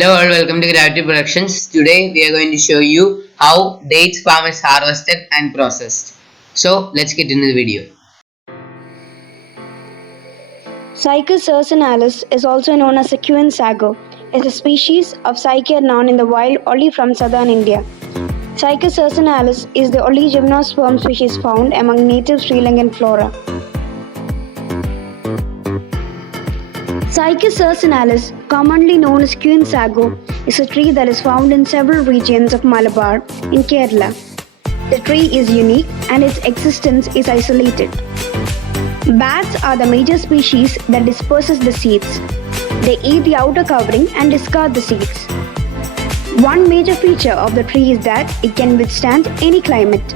Hello and welcome to Gravity Productions. Today we are going to show you how dates palm is harvested and processed. So let's get into the video. Cycas urcinalis is also known as sequin sago. It's a species of cycad known in the wild only from southern India. Cycas urcinalis is the only gymnosperm species found among native Sri Lankan flora. Cycas urcinalis, commonly known as queen sago, is a tree that is found in several regions of Malabar in Kerala. The tree is unique and its existence is isolated. Bats are the major species that disperses the seeds. They eat the outer covering and discard the seeds. One major feature of the tree is that it can withstand any climate.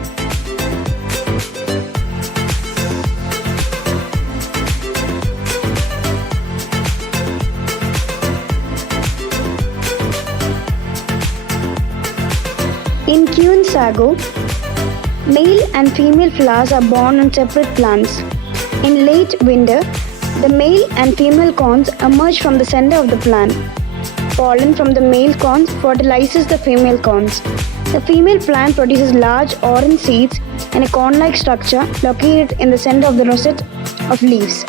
In queen sago, male and female flowers are born on separate plants. In late winter, the male and female cones emerge from the center of the plant. Pollen from the male cones fertilizes the female cones. The female plant produces large orange seeds in a cone-like structure located in the center of the rosette of leaves.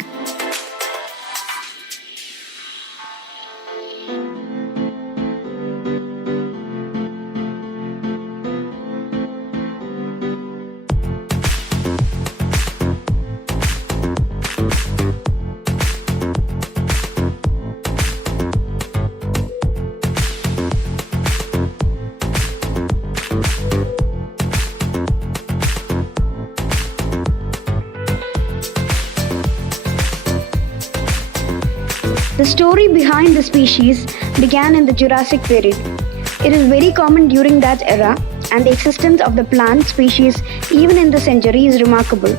The story behind the species began in the Jurassic period. It is very common during that era, and the existence of the plant species even in the century is remarkable.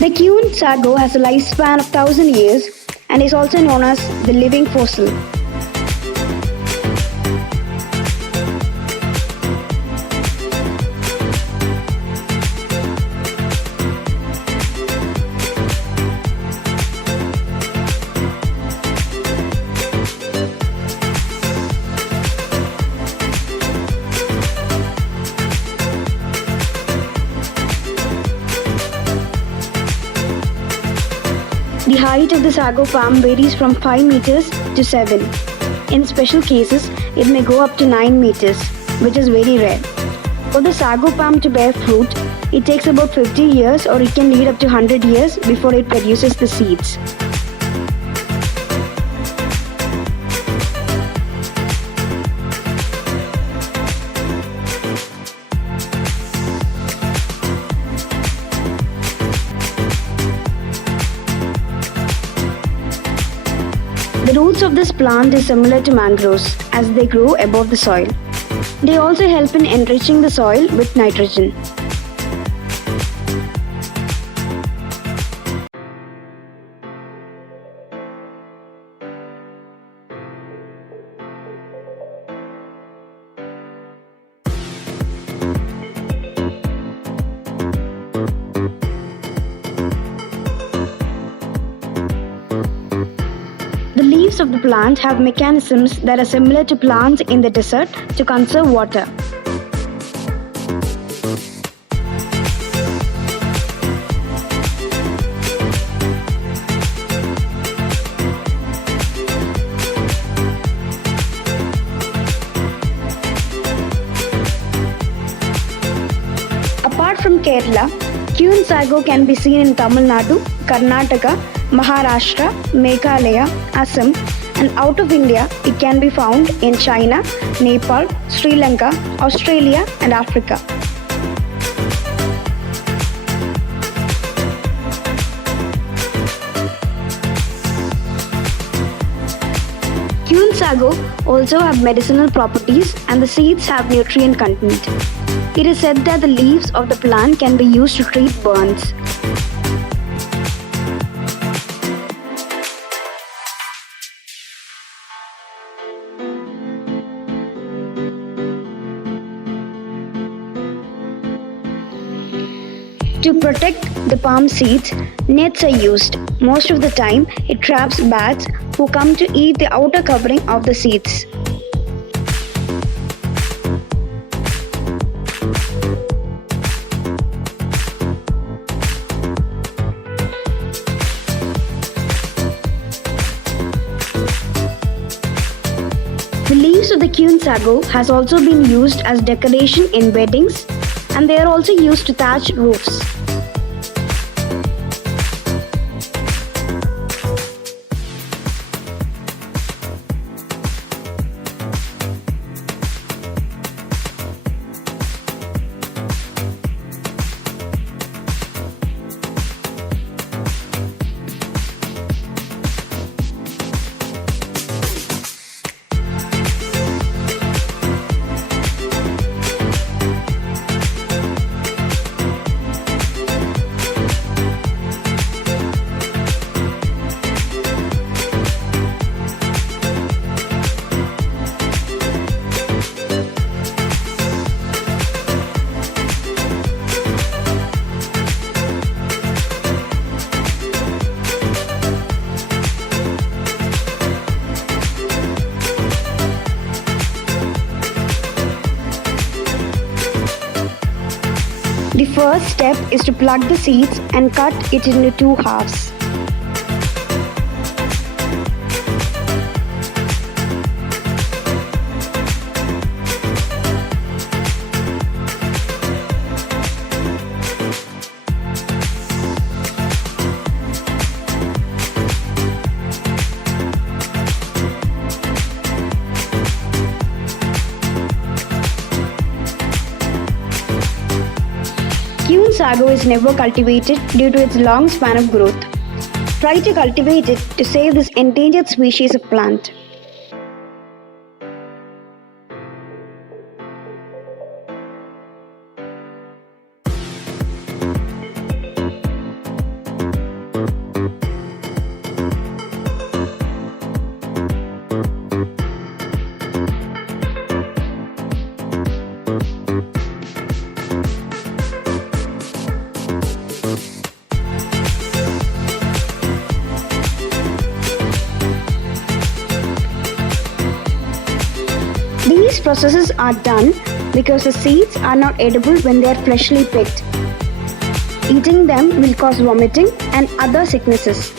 The queen sago has a lifespan of 1,000 years and is also known as the living fossil. The height of the sago palm varies from 5 meters to 7. In special cases, it may go up to 9 meters, which is very rare. For the sago palm to bear fruit, it takes about 50 years or it can lead up to 100 years before it produces the seeds. The roots of this plant is similar to mangroves as they grow above the soil. They also help in enriching the soil with nitrogen. The leaves of the plant have mechanisms that are similar to plants in the desert to conserve water. Apart from Kerala, queen sago can be seen in Tamil Nadu, Karnataka, Maharashtra, Meghalaya, Assam, and out of India, it can be found in China, Nepal, Sri Lanka, Australia, and Africa. Queen sago also have medicinal properties and the seeds have nutrient content. It is said that the leaves of the plant can be used to treat burns. To protect the palm seeds, nets are used. Most of the time, it traps bats who come to eat the outer covering of the seeds. The leaves of the Queen Sago has also been used as decoration in weddings, and they are also used to thatch roofs. The first step is to plug the seeds and cut it into two halves. Queen Sago is never cultivated due to its long span of growth. Try to cultivate it to save this endangered species of plant. These processes are done because the seeds are not edible when they are freshly picked. Eating them will cause vomiting and other sicknesses.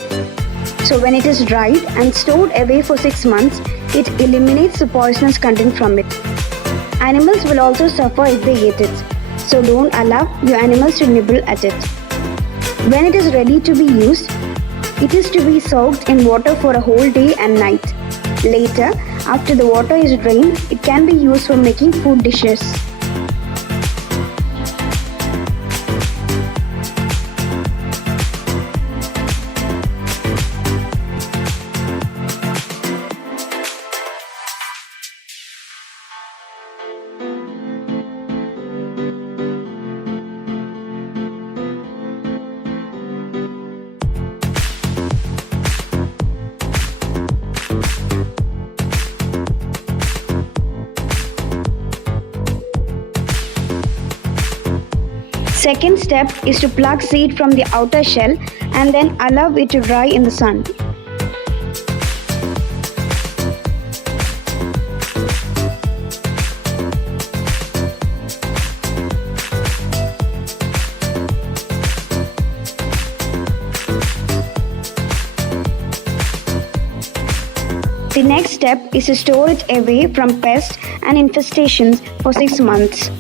So when it is dried and stored away for 6 months, it eliminates the poisonous content from it. Animals will also suffer if they eat it, so don't allow your animals to nibble at it. When it is ready to be used, it is to be soaked in water for a whole day and night. Later, after the water is drained, it can be used for making food dishes. Second step is to pluck seed from the outer shell and then allow it to dry in the sun. The next step is to store it away from pests and infestations for 6 months.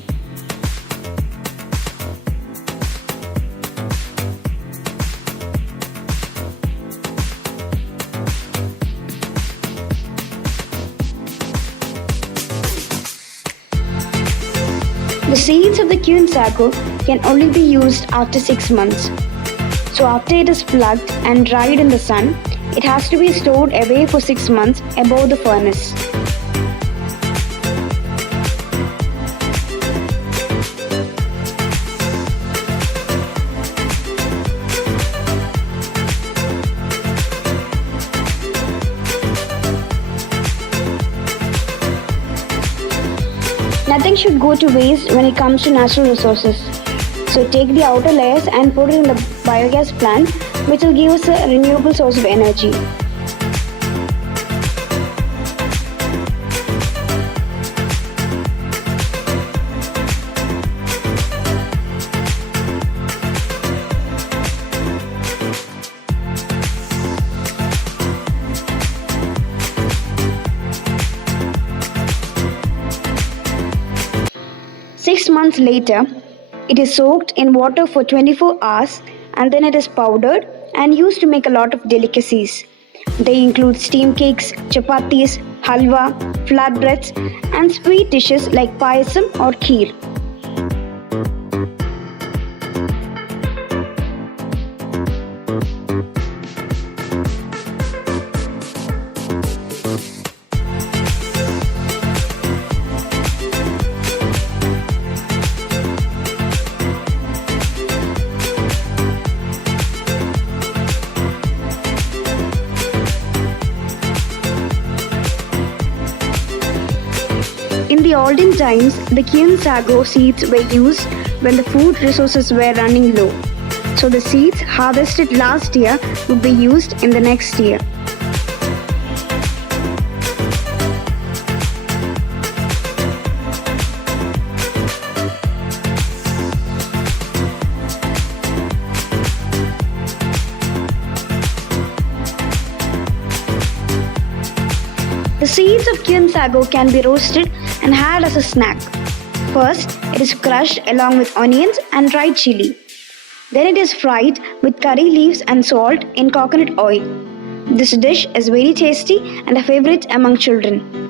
The seeds of the Queen Sago can only be used after 6 months. So after it is plucked and dried in the sun, it has to be stored away for 6 months above the furnace. Nothing should go to waste when it comes to natural resources. So take the outer layers and put it in the biogas plant, which will give us a renewable source of energy. Six months later, it is soaked in water for 24 hours and then it is powdered and used to make a lot of delicacies. They include steam cakes, chapatis, halwa, flatbreads, and sweet dishes like payasam or kheer. In the olden times, the Kyun Sago seeds were used when the food resources were running low. So the seeds harvested last year would be used in the next year. The seeds of Kyun Sago can be roasted and had as a snack. First, it is crushed along with onions and dried chili. Then it is fried with curry leaves and salt in coconut oil. This dish is very tasty and a favorite among children.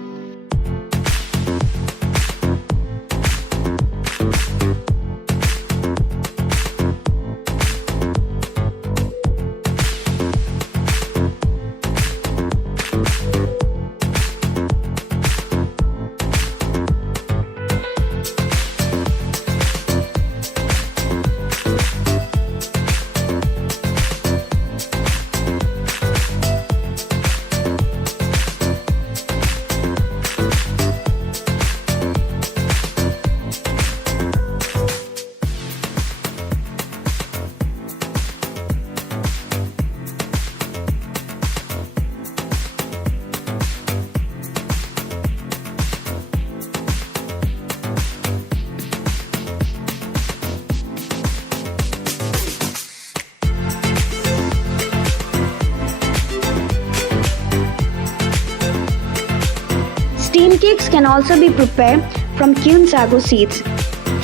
Steam cakes can also be prepared from Kyun Sago seeds.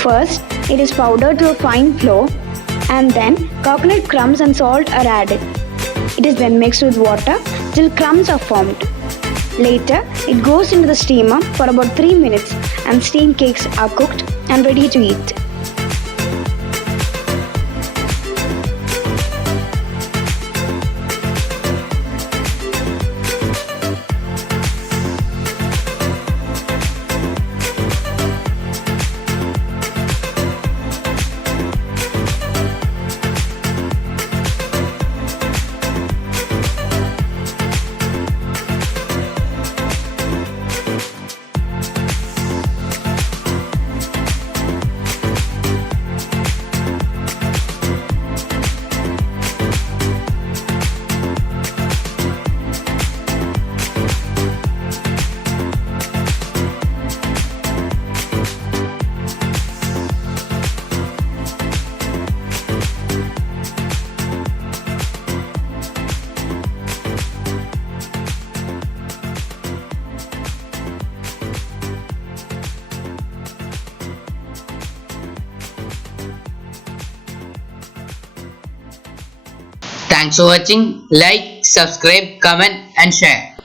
First, it is powdered to a fine flour and then coconut crumbs and salt are added. It is then mixed with water till crumbs are formed. Later, it goes into the steamer for about 3 minutes and steam cakes are cooked and ready to eat. Thanks for watching. Like, subscribe, comment and share.